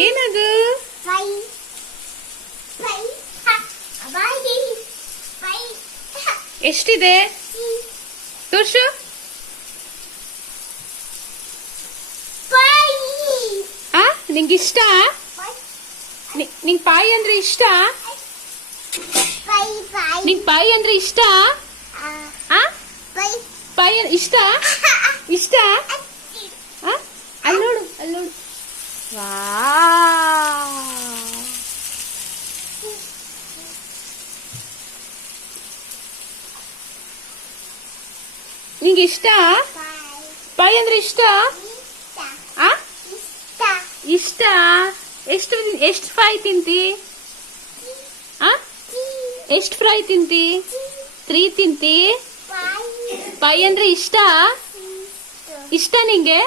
ಏನದು? ಎಷ್ಟಿದೆ ತೋರ್ಸು. ನಿಂಗಿಷ್ಟ? ನಿಂಗ್ ಪಾಯಿ ಅಂದ್ರೆ ಇಷ್ಟ? ನಿಂಗ್ ಪಾಯಿ ಅಂದ್ರೆ ಇಷ್ಟ? ಪಾಯಿ ಇಷ್ಟ? ಇಷ್ಟ? ಅಲ್ಲೋಡು ಅಲ್ಲೋಡು. ನಿಂಗೆ ಇಷ್ಟ? ಪಾಯಿ ಅಂದ್ರೆ ಇಷ್ಟ? ಇಷ್ಟ? ಎಷ್ಟು ಫ್ರೈ ತಿಂತಿ? ಎಷ್ಟು ಫ್ರೈ ತಿಂತಿ? 3 ತಿಂತಿ? ಪಾಯಿ ಅಂದ್ರೆ ಇಷ್ಟ? ಇಷ್ಟ ನಿಂಗೆ?